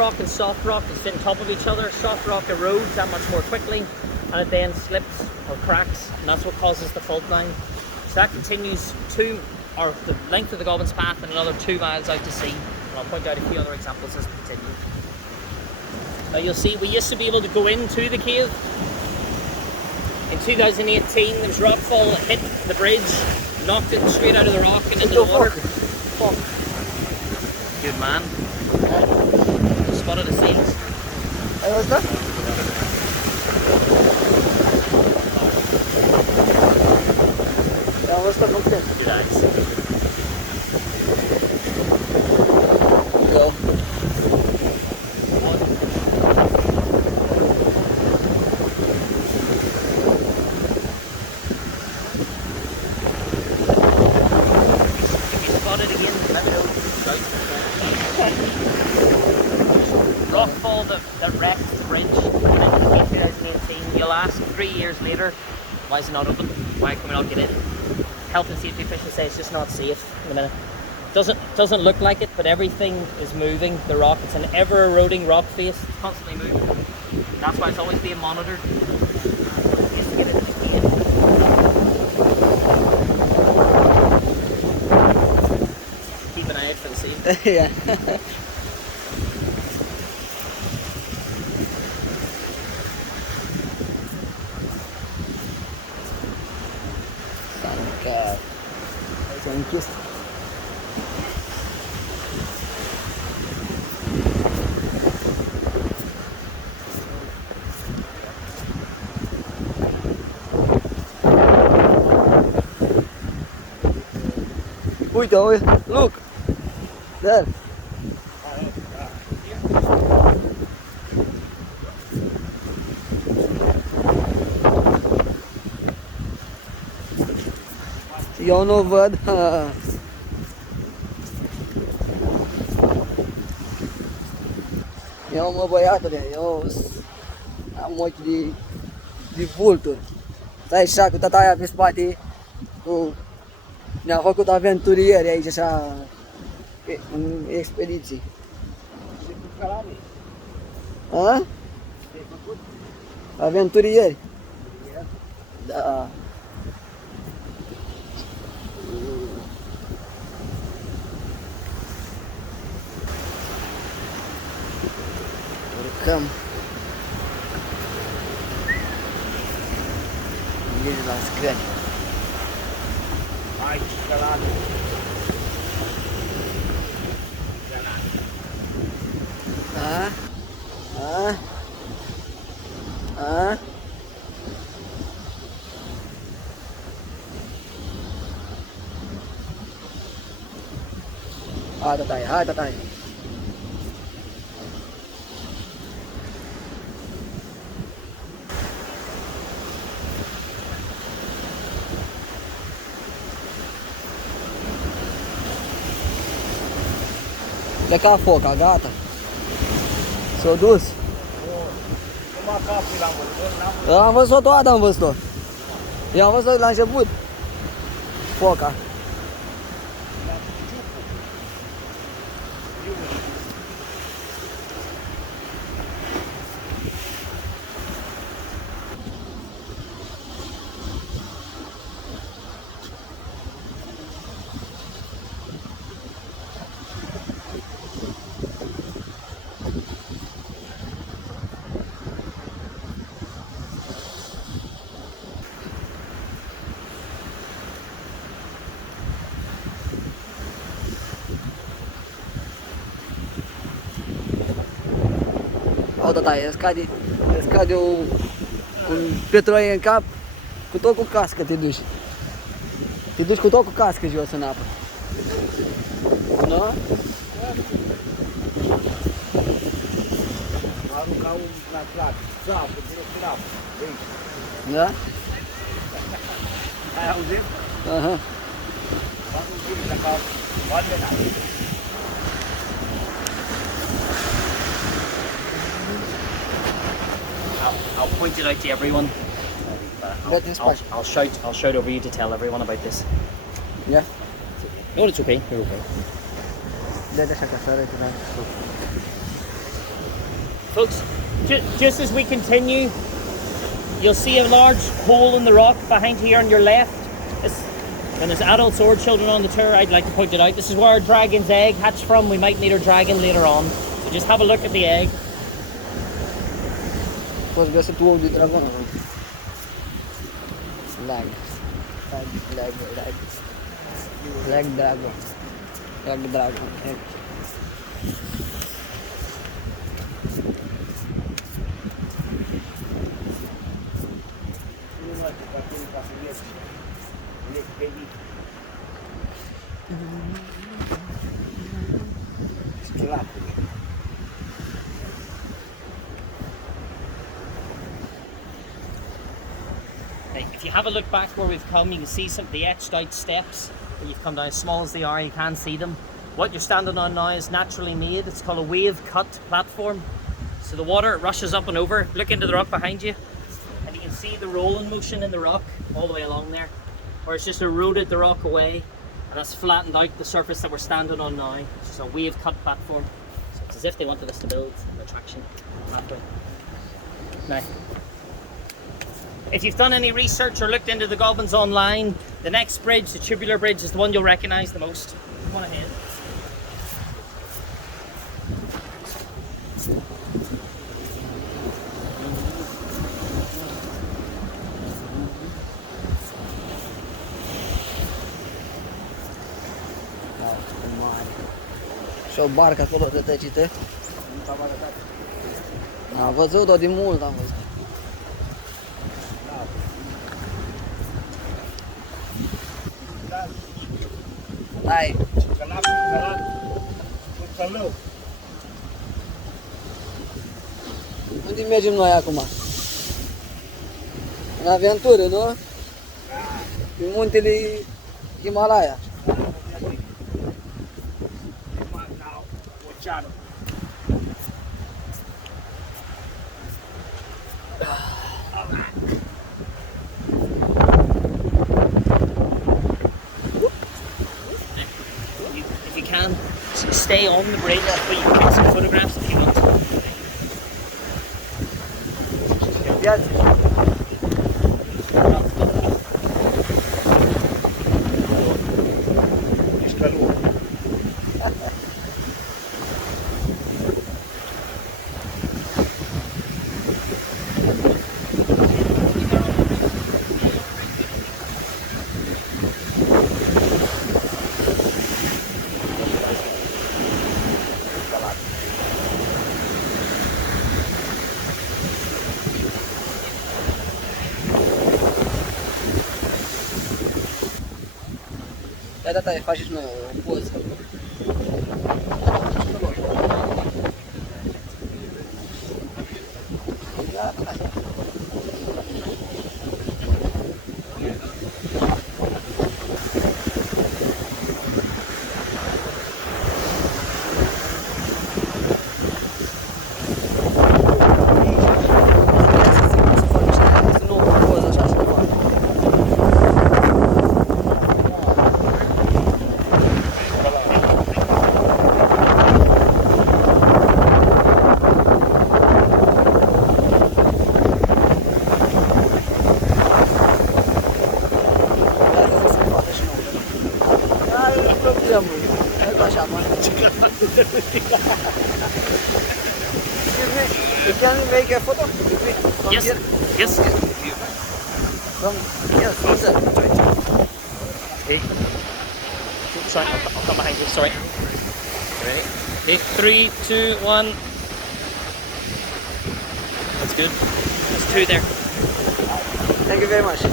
rock and soft rock is on top of each other. Soft rock erodes that much more quickly, and it then slips or cracks, and that's what causes the fault line. So that continues the length of the Gobbins path and another 2 miles out to sea. And I'll point out a few other examples as we continue. Now you'll see we used to be able to go into the cave. In 2018 there was rockfall that hit the bridge, knocked it straight out of the rock and into the water. Good man. Spotted the seals. Hey, what's that? Ja, what's that? Good eyes. Go. Rockfall that wrecked the bridge in 2018. You'll ask 3 years later, why is it not open? Why can we not get in? Health and safety officials say it's just not safe in the minute. Doesn't look like it, but everything is moving. The rock, it's an ever eroding rock face. It's constantly moving. And that's why it's always being monitored. Just to get into the cave. Keep an eye out for the sea. Yeah. Thank you. Uite, uite, look. There. Eu nu văd. Eu, mă, băiatule, eu am ochi de vulturi. Stai așa cu tata aia pe spate, ne-a făcut aventurieri aici așa, în expediții. Și cu călare. A? Ce-ai făcut? Aventurieri. Da. Urcăm. Mergem la scări. Hai, călare. A? A? A? Hai, tataie, hai, tataie. Pleca foca, gata? S-a dus? Numai capul l-am văzut, n-am Am văzut toată, am văzut-o. Eu am văzut la început. Foca. O, tataie, îți cade un petroi în cap, cu tot cu cască te duci. Te duci cu tot cu cască jos în apă. Nu? arunca un la clar. Zapă, direct în apă. Aici. Da? Ai auzit? Aha. Fac un bun de cap. Poate n-am. I'll point it out to everyone. I'll shout over you to tell everyone about this. Yeah? No, it's okay. You're okay. Da, așa ca să arăt. Folks, just as we continue, you'll see a large hole in the rock behind here on your left. When there's adults or children on the tour, I'd like to point it out. This is where our dragon's egg hatched from. We might meet our dragon later on. So just have a look at the egg. Poți găsi tu ou de dragon. Lag dragon. Lag dragon. If you have a look back where we've come, you can see some of the etched out steps where you've come down. As small as they are, you can see them. What you're standing on now is naturally made. It's called a wave cut platform. So the water rushes up and over. Look into the rock behind you, and you can see the rolling motion in the rock all the way along there, where it's just eroded the rock away, and that's flattened out the surface that we're standing on now. It's just a wave cut platform. So it's as if they wanted us to build an attraction pathway. Now, if you've done any research or looked into the Gobbins online, the next bridge, the tubular bridge, is the one you'll recognise the most. Come on ahead. Și o barcă acolo de tăcită. Am văzut-o din mult, am văzut. Hai! Unde mergem noi acum? În aventură, nu? Pe muntele Himalaya. If you can, stay on the bridge, but you can take some photographs if you want. Da, faci și noi o poză. You can make a photo with me from Yes. here? Yes. From here, from there. Okay. Sorry, I'll come behind you. Sorry. Ready? Okay, 3, 2, 1. That's good. There's 2 there. Thank you very much. Come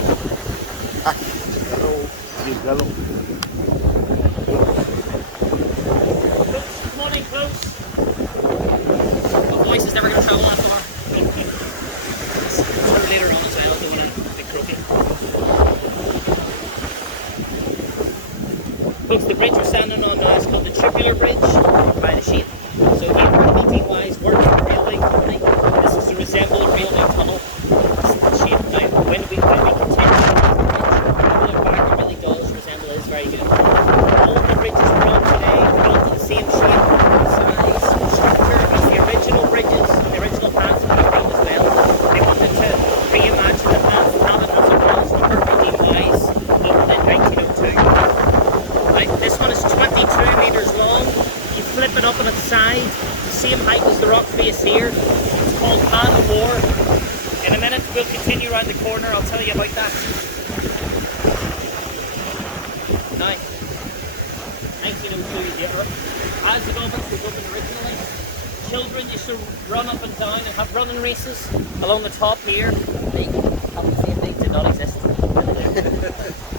on in close. My voice is never going to travel that far. Later on as well, I don't want a big trophy. Folks, the bridge we're standing on now is called the Tubular Bridge by the shape. So again, marketing-wise, working for a railway company, this is to resemble a railway tunnel. It's the shape. Now, when we continue on the bridge, look back, it really does resemble, it is very good. All of the bridges we're on today, they're all to the same shape, size, structure as the original bridges, the original behind us, the rock face here, it's called Man of War. In a minute, we'll continue around the corner. I'll tell you about that. Now, 1902, as the Gobbins was opened originally, children used to run up and down and have running races along the top here. They did not exist.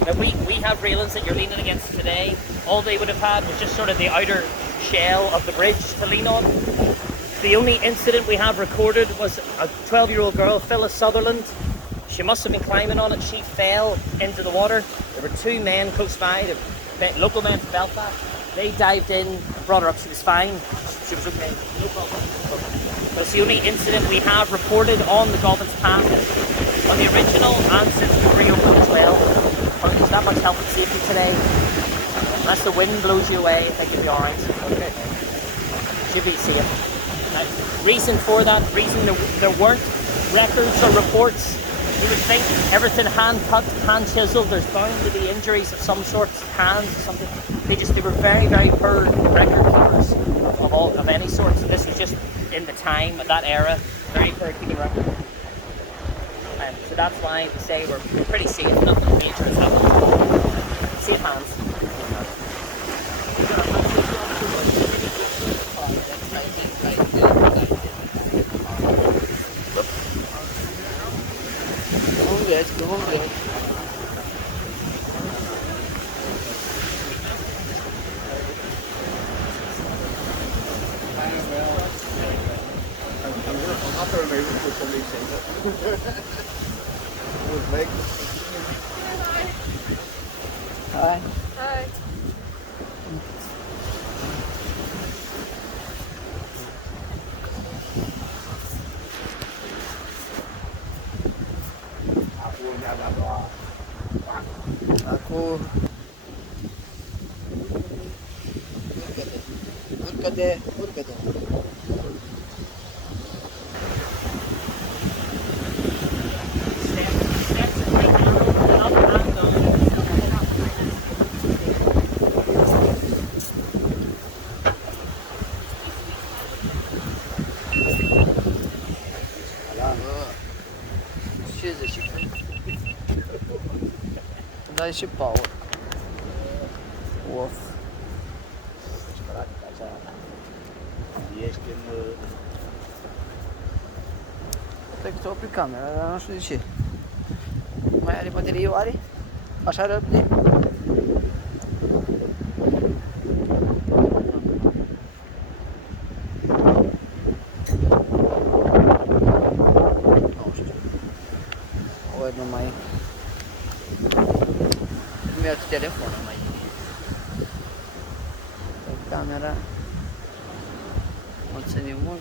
Now we have railings that you're leaning against today. All they would have had was just sort of the outer shell of the bridge to lean on. The only incident we have recorded was a 12-year-old girl, Phyllis Sutherland. She must have been climbing on it. She fell into the water. There were two men close by, the local men from Belfast. They dived in, brought her up. She was fine. She was okay, no problem. That's the only incident we have reported on the Gobbins Path on the original, and since we reopened as well. But there's that much health and safety today. Unless the wind blows you away, I think you'll be alright. Okay. Should be safe. Now, reason for that, there weren't records or reports. You would think everything hand cut, hand chiseled, there's bound to be injuries of some sort, hands or something. They were very, very poor record keepers of any sort. So this was just in the time, at that era, very poor keeping record. So that's why we say we're pretty safe, nothing major has happened. Safe hands. Going good. I'm not going to remove it until somebody sees it. With Meg. Hi. Hi. Aku Urkade. Dai și power. Of. Ești în... Cred că ți-a oprit camera, dar nu știu de ce. Mai are baterie oare? Așa repede? Nu știu. Ori nu mai... Nu mi-a telefonul mai. Camera. O ține mult.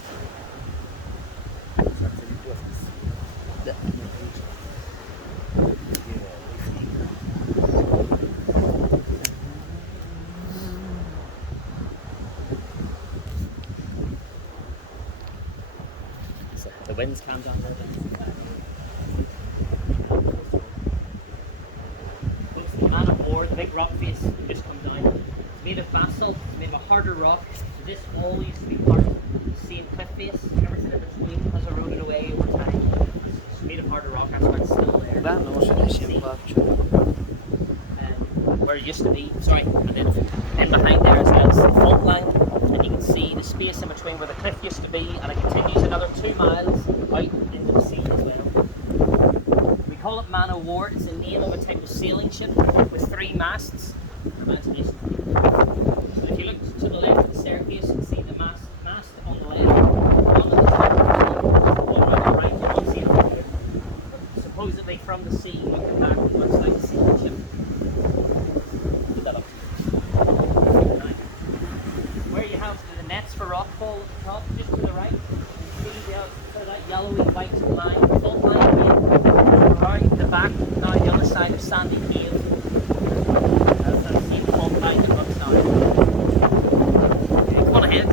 Da. So the wind's calmed down a little bit. The Man of War, the big rock face, just come down. It's made of basalt, it's made of a harder rock. So this wall used to be part of the same cliff face. Everything in between has eroded away over time. It's made of harder rock, that's why it's still there. Da, nu știu de ce îmi place. Where it used to be, sorry, and then behind there as well is the fault line, and you can see the space in between where the cliff used to be, and it continues another 2 miles out into the sea as well. We call it Man of War. It's the name of a type of sailing ship with 3 masts. Imagination. So if you look to the left of the staircase, you can see the mast on the left, one on the top, one on the right, and one sailing boat. Supposedly from the sea, looking back, it looks like a sailing ship. Put that up. Where you have the nets for rockfall at the top, just to the right, you see that yellowy white line, fault line, around the back, now the other side of Sandy Cave. That's that same fault line that runs down. Okay, come on ahead.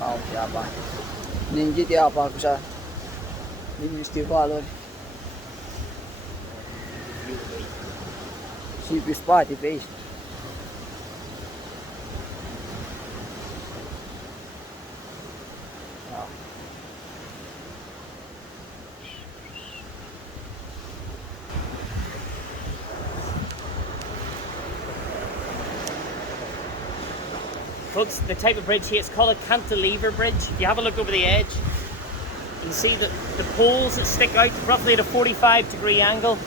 Auki apa. Ningi dia apa aku sa. Ningi valori. Si più spati pesci. Folks, the type of bridge here, it's called a cantilever bridge. If you have a look over the edge, you can see that the poles that stick out roughly at a 45-degree angle.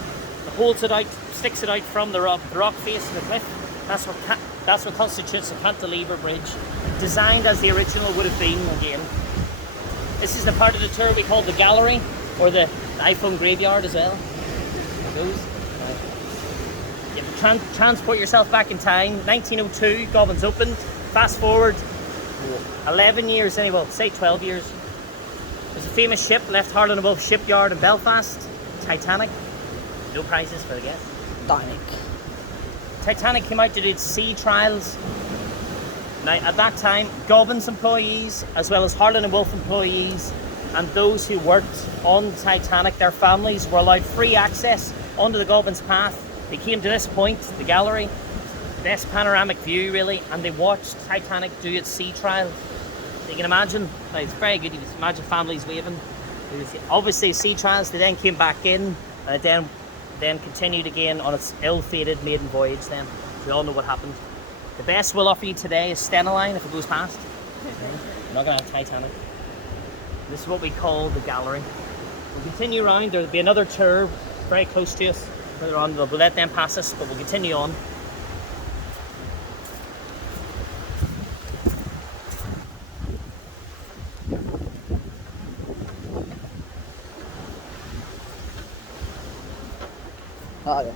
The holds it out, sticks it out from the rock face of the cliff. That's what constitutes a cantilever bridge, designed as the original would have been again. This is the part of the tour we call the gallery, or the iPhone graveyard as well. Those. You have to transport yourself back in time. 1902, Gobbins opened. Fast forward 11 years, anyway, say 12 years. There's a famous ship left hard on above shipyard in Belfast, Titanic. No prizes for the guests. Titanic came out to do its sea trials. Now, at that time, Gobbins employees, as well as Harland and Wolff employees, and those who worked on the Titanic, their families were allowed free access onto the Gobbins path. They came to this point, the gallery, best panoramic view really, and they watched Titanic do its sea trial. You can imagine, like, it's very good. You can imagine families waving. Obviously, sea trials. They then came back in, and then continued again on its ill-fated maiden voyage. Then we all know what happened. The best we'll offer you today is Stena Line if it goes past. We're not going to have Titanic. This is what we call the gallery. We'll continue around. There'll be another tour very close to us further on. We'll let them pass us, but we'll continue on. Hadi.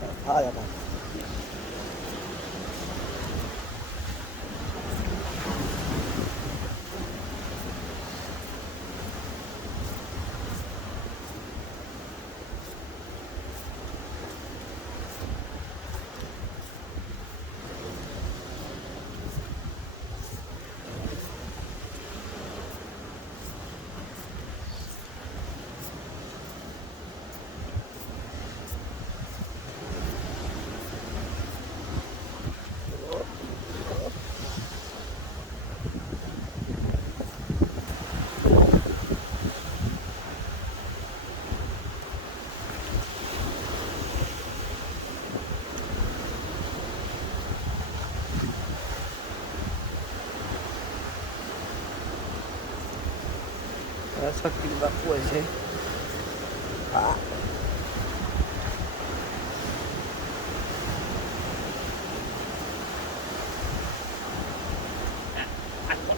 That's fucking about boys, eh?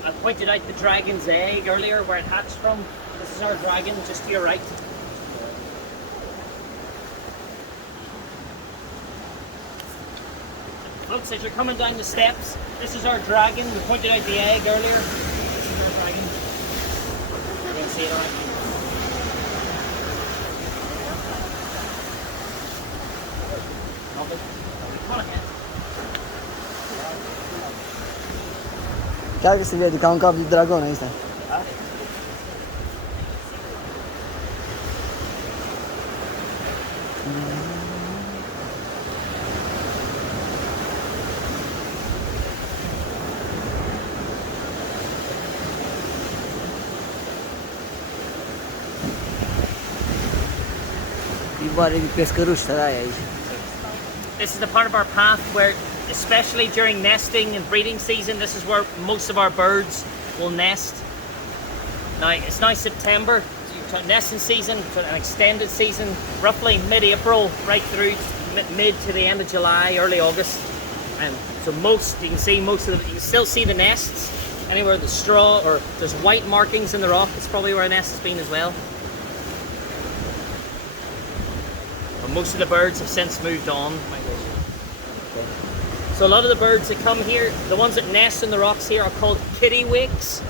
I pointed out the dragon's egg earlier, where it hatched from. This is our dragon, just to your right. Folks, as you're coming down the steps, this is our dragon. We pointed out the egg earlier. This is our dragon. You can see it around here. Come on ahead. Chiaro che si vede che ha un capo di dragone, hai visto? This is the part of our path where, especially during nesting and breeding season, this is where most of our birds will nest. Now, it's now September, so nesting season, an extended season, roughly mid-April right through mid to the end of July, early August. And so you can still see the nests anywhere the straw, or there's white markings in the rock. It's probably where a nest has been as well. But most of the birds have since moved on. So a lot of the birds that come here, the ones that nest in the rocks here, are called kittiwakes.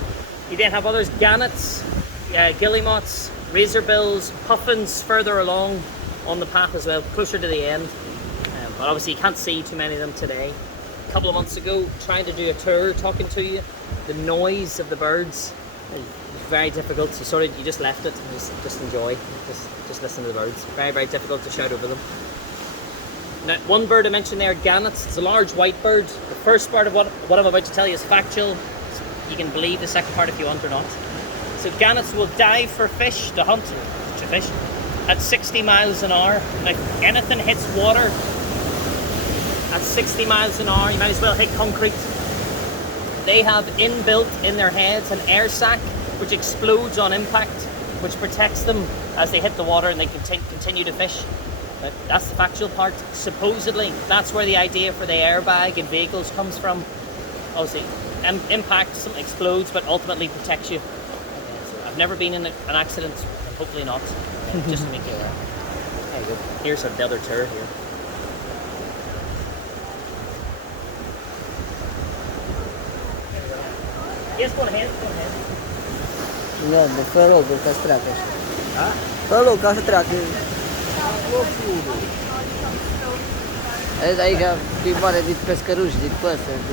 You then have others, gannets, guillemots, razorbills, puffins further along on the path as well, closer to the end. But obviously you can't see too many of them today. A couple of months ago, trying to do a tour, talking to you, the noise of the birds Very difficult. You just left it and just enjoy. Just listen to the birds. Very, very difficult to shout over them. Now, one bird I mentioned there, gannets. It's a large white bird. The first part of what I'm about to tell you is factual. You can believe the second part if you want or not. So gannets will dive for fish to hunt to fish at 60 miles an hour. Now, if anything hits water at 60 miles an hour, you might as well hit concrete. They have inbuilt in their heads an air sac which explodes on impact, which protects them as they hit the water and they continue to fish. That's the factual part. Supposedly, that's where the idea for the airbag in vehicles comes from. Obviously, impact, something explodes, but ultimately protects you. So I've never been in an accident, and hopefully not, just to make you aware. There you go. Here's the other tour here. Yes, go ahead, go ahead. Niente, fă locul ca să treacă așa. Da? Fă loc ca să treacă. Vezi aici plimbare de pescăruși, de păsări.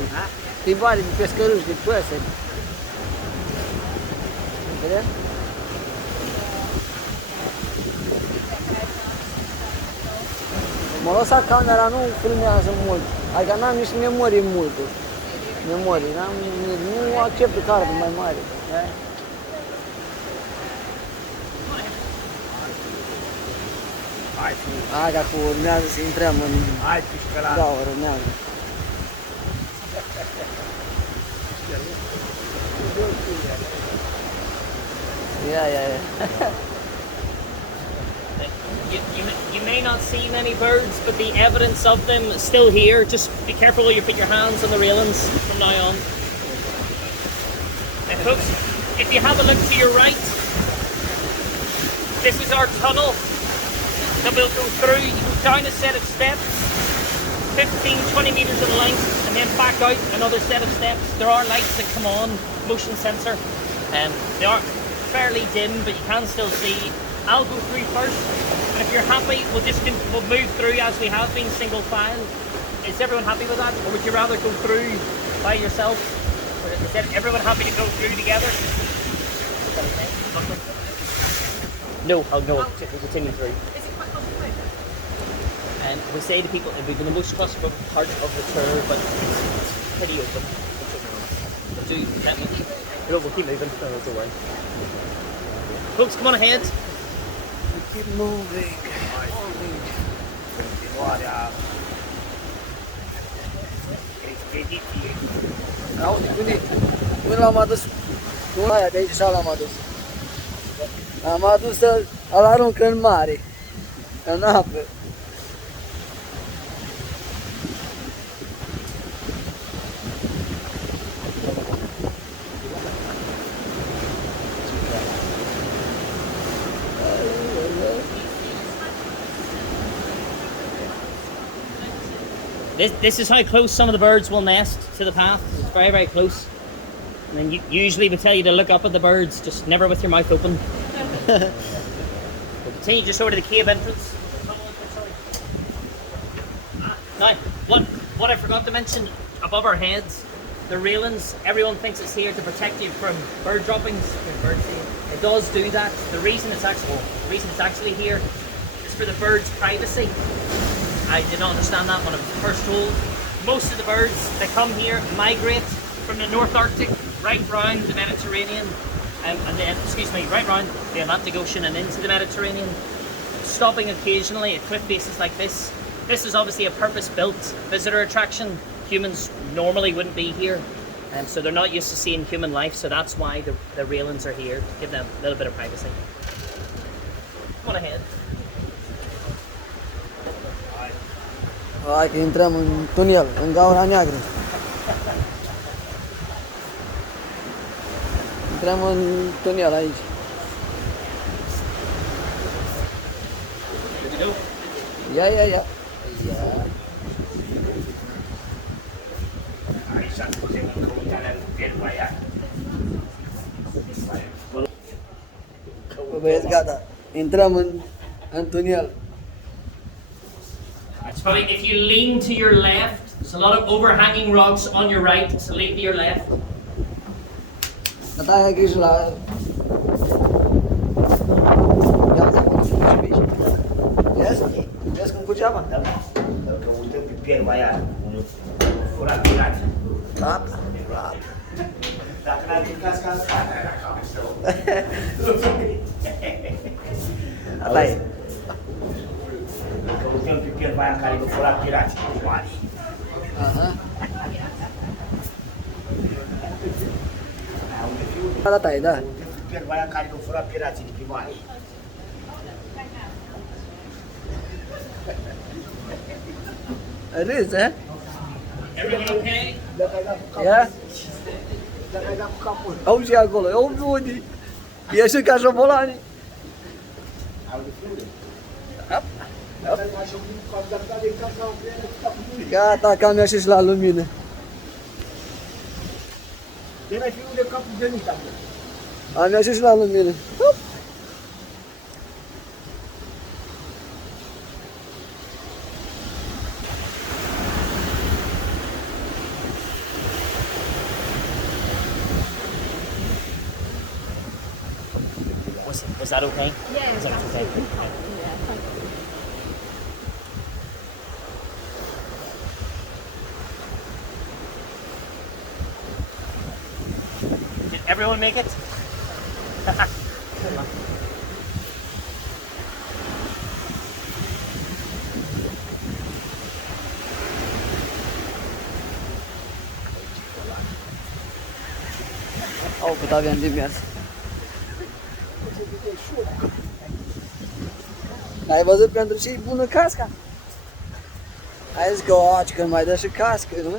Plimbare de pescăruși, de păsări. Vedem? M-a lăsat camera, nu filmează mult. Adică n-am nici memorie multă. Memorie, nu accept cardul mai mare. Da? Hai că acum urmează să intrăm în gaură, urmează. Yeah. You may not see many birds, but the evidence of them is still here. Just be careful where you put your hands on the railings from now on. And folks, if you have a look to your right, this is our tunnel that we'll go through. You go down a set of steps, 15-20 meters in length, and then back out another set of steps. There are lights that come on, motion sensor, and they are fairly dim, but you can still see. I'll go through first, and if you're happy, we'll move through as we have been, single file. Is everyone happy with that, or would you rather go through by yourself? Or is everyone happy to go through together? No, we'll continue through. And we say to people, it'll be the most stressful part of the tour, but it's pretty open. We'll keep moving, don't worry. Folks, come on ahead. We keep moving. Auzi, până l-am adus, cu aia de aici așa l-am adus. Am adus să-l arunc în mare, în apă. This is how close some of the birds will nest to the path. It's very, very close. And then usually we tell you to look up at the birds, just never with your mouth open. We'll continue just over to the cave entrance. Now, what I forgot to mention, above our heads, the railings, everyone thinks it's here to protect you from bird droppings. It does do that. The reason it's actually here is for the birds' privacy. I did not understand that when I was first told. Most of the birds that come here migrate from the North Arctic right round the Mediterranean, and then, right round the Atlantic Ocean and into the Mediterranean, stopping occasionally at cliff faces like this. This is obviously a purpose-built visitor attraction. Humans normally wouldn't be here, and so they're not used to seeing human life, so that's why the railings are here, to give them a little bit of privacy. Come on ahead. Hai că intrăm în tunel, în gaura neagră. Intrăm în tunel aici. Ia. Băieți, gata. Intrăm în tunel. It's funny, if you lean to your left, there's a lot of overhanging rocks on your right, so lean to your left. Tata ai grijă la... Ia uite, mă, ce pe aici. Vezi? Vezi cum curge apa? Da, dacă uităm pe pierba aia, un furat pirat. Da? Dacă n-ai picat ca asta, era cam știu. Asta e. Dacă uităm pe pierba aia care e furat pirat, mari. Aha. Da, da, da. Pierba aia care e furat pirații de pe mare. Râzi, eh? Everyone okay? Ia? Dacă ai dat cu capul. Auzi acolo, eu unii. E și ca șobolanii. Gata, că am ieșit și la lumină. De mai fiul de capul de nici am. Am ieșit și la lumină. Hop. Was that okay? Yeah, Was that that's okay? okay. Yeah, thank you. Did everyone make it? Au, cât aveam de mers. Ai văzut pentru ce e bună casca? Ai zis că o aci când mai dă și cască, nu?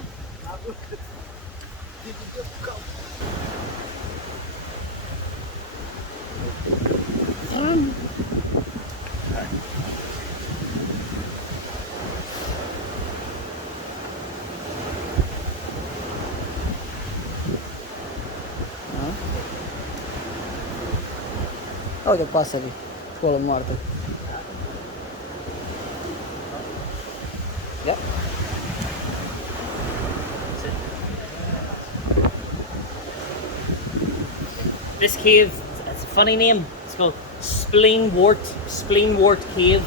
Uite pasăre, acolo moartă. Ia. This cave, it's a funny name. It's called Spleenwort Cave.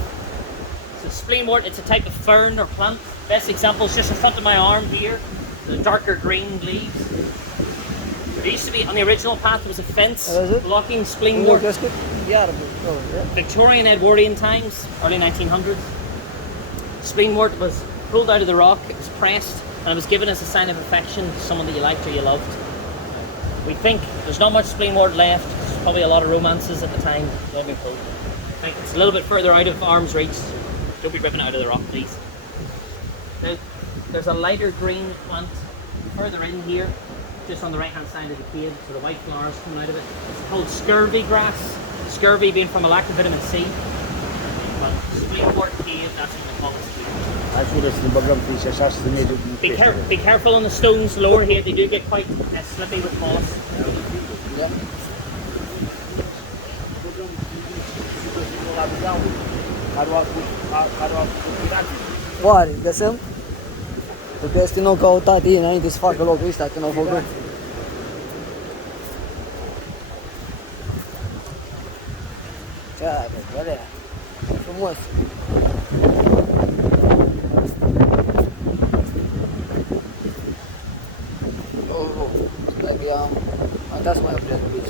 So spleenwort, it's a type of fern or plant. Best example is just in front of my arm here, the darker green leaves. There used to be, on the original path, there was a fence What is it? blocking Unde a spleenwort. crescut? Iarbă. Oh, ia. Victorian Edwardian times, early 1900s. Spleenwort was pulled out of the rock, it was pressed, and it was given as a sign of affection to someone that you liked or you loved. We think there's not much spleenwort left. There's probably a lot of romances at the time. They'll be pulled. I think it's a little bit further out of arm's reach. Don't be ripping it out of the rock, please. Now, there's a lighter green plant further in here, just on the right hand side of the cave, so the white flowers coming out of it. It's called scurvy grass. Scurvy being from a lack of vitamin C. But Spleenwort Cave, that's what they call this cave. Hai fură să ne băgăm pe aici așa și să mergem în peșteră. Be careful on the stones lower here, they do get quite slippy with moss. Ia. Oare, găsim? Tu crezi că nu au căutat ei înainte să facă locul ăsta când au făcut? Ce ai, bă, alea? Frumos. Stai că am dat să mai opresc un pic.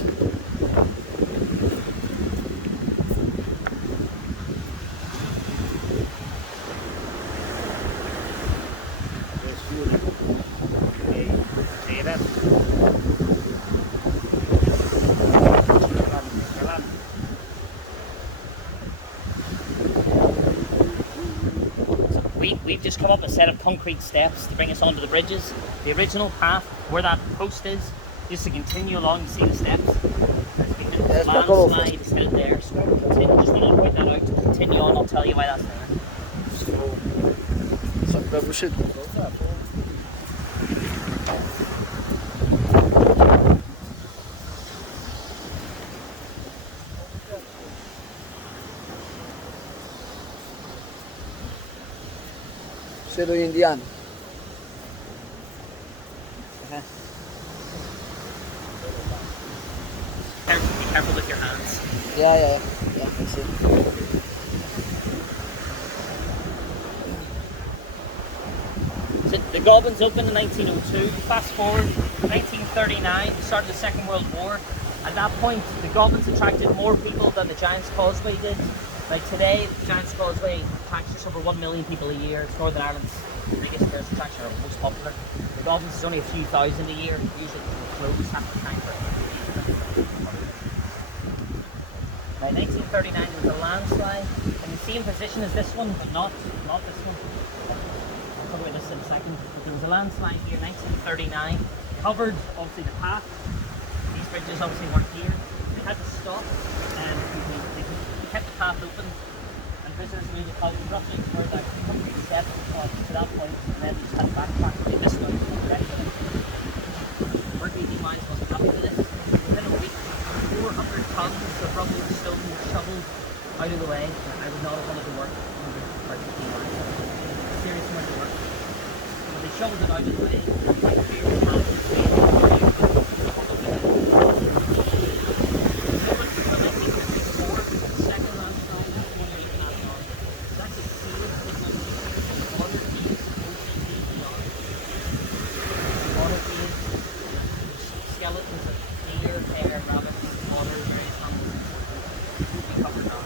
We've just come up a set of concrete steps to bring us onto the bridges. The original path, where that post is, just to continue along, you see the steps. Yes, back all over. Landslide is still there, so we'll continue, just want to point that out. Continue on, I'll tell you why that's there. S-a prăbușit. Șerul indian. be careful with your hands. Yeah, I see. So the Gobbins opened in 1902. Fast forward, 1939, start of the Second World War. At that point, the Gobbins attracted more people than the Giant's Causeway did. Like today, the Giant's Causeway attracts just over 1 million people a year. It's Northern Ireland's biggest tourist attraction, or most popular. The Gobbins is only a few thousand a year, usually closed half the time for Now, 1939 was a landslide in the same position as this one, but not this one. I'll talk about this in a second. But there was a landslide here in 1939, covered obviously the path. These bridges obviously weren't here. They had to stop, and they kept the path open, and visitors were able to follow roughly where that couple of steps to that point, and then they just had to backtrack to this one. Working mines wasn't happy with this. Within a week, 400 tons of rubble and stone were shoveled out of the way. I would not have wanted to work under Working mines. Serious amount of work. So they shoveled it out of the way. Skeletons of deer, hare, rabbits, water, various animals, completely covered now.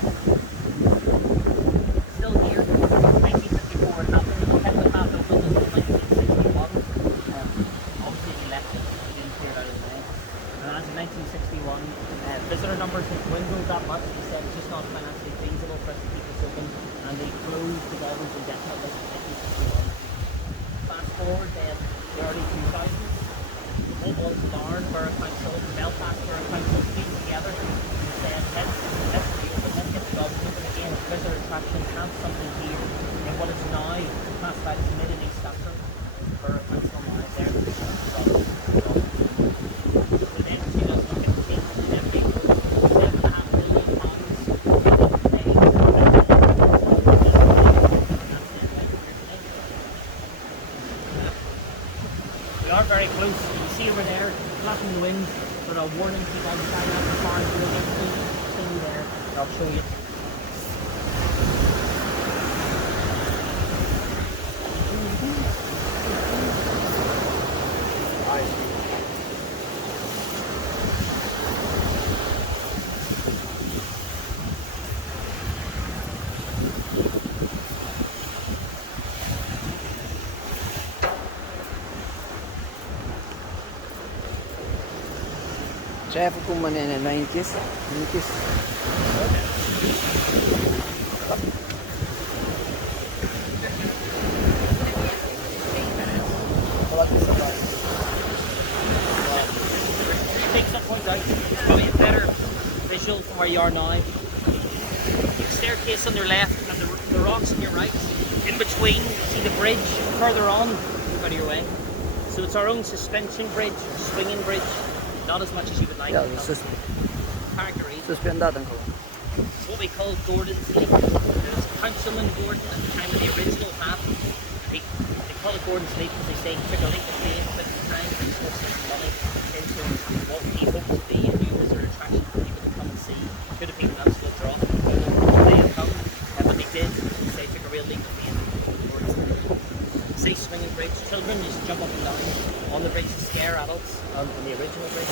Still here, 1954 it happened, we kept the path open until 1961. Obviously we left it, we didn't clear it out of the way. And as in 1961, visitor numbers had dwindled that much, they said it's just not financially feasible for us to keep this open, and they closed the Gobbins indefinitely in 1961. Fast forward then, the early 2000s, Old Larne Borough Council, Belfast Borough Council came together and said, let's reopen, let's get the Gobbins open again, visitor attraction, have something here in what is now classified as Mid and East After the Borough Council now there. So then in 2015, then they £7.5 million to pay. We are very close. You can see over there, flapping the wind, but a warning to keep outside out the farm. You'll get thing there. I'll show you. شايف كم من ما ينكس Take some point out. It's probably a better visual from where you are now. The staircase on your left and the rocks on your right. In between, see the bridge further on, out of your way. So it's our own suspension bridge, swinging bridge. Not as much as you would like. Yeah, Suspended. What we call Gordon's Leap. It was Councilman Gordon at the time of the original map. They call it Gordon's Leap because they say he took a leap of faith at the time and sourced some money into what he hoped to be a new visitor attraction for people to come and see. It could have been an absolute drop. They had come, but they did. They took a real leap of faith. Say swinging bridge. Children just jump up and down on the bridge to scare adults on the original bridge.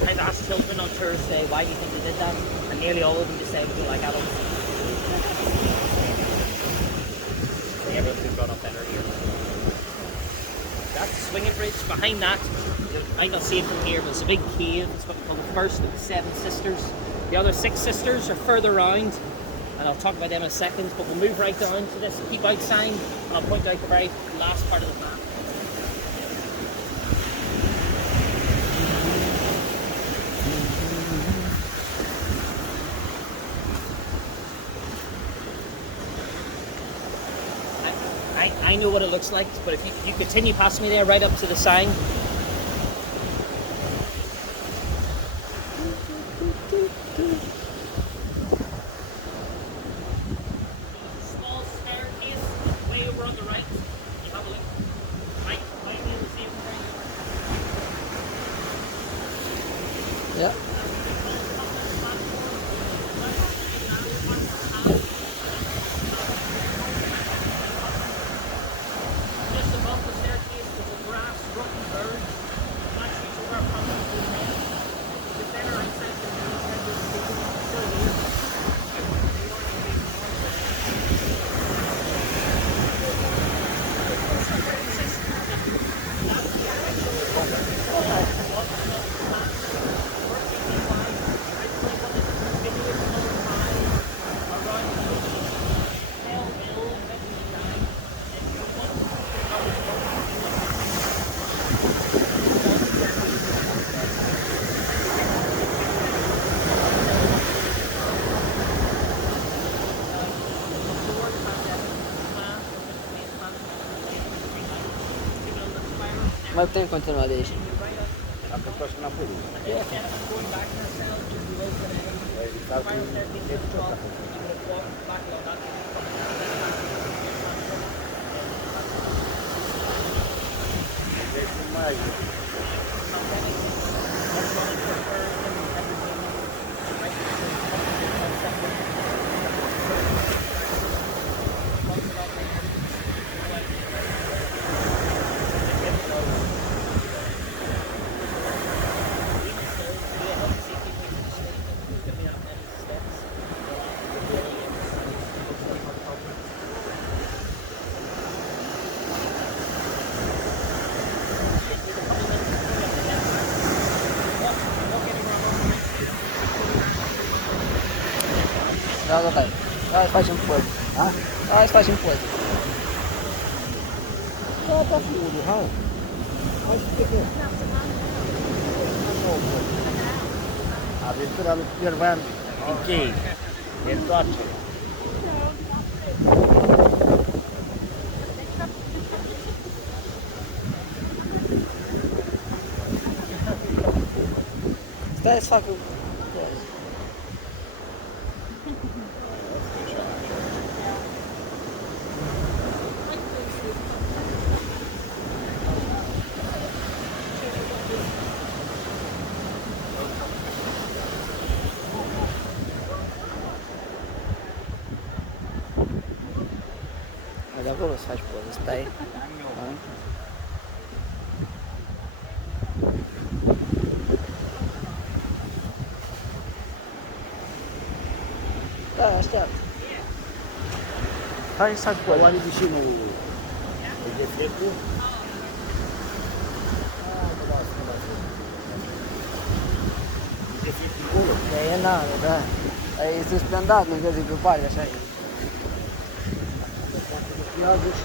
I've asked children on tours today, why do you think they did that? And nearly all of them just say we don't like adults. Everyone's been brought up better here. That's the swinging bridge. Behind that, you might not see it from here, but it's a big cave. It's what we call the first of the 7 sisters. The other 6 sisters are further around, and I'll talk about them in a second, but we'll move right down to this keep out sign, and I'll point out the very last part of the map. I know what it looks like, but if you continue past me there, right up to the sign. Small staircase way over on the right. You have a look. Right, you see it from where you are. Mas putem continuar de aici. Dacă toți înapoi. Dar cu e tot acolo. Deci mai Da, da, da. Hai, facem poză. Ha? Hai să facem poză. Da, da, fiul, hai. Hai să te vezi. Aventura lui Piervan încheie. E întoarcere. Stai să fac o poză. Hai de acolo să faci poză, stai. Hai. Da, așteaptă. Hai să fac poză. Oare de și nu e defectul? E defectul acolo. E înală, da. E suspendat, nu vezi pe partea așa. Ia duci.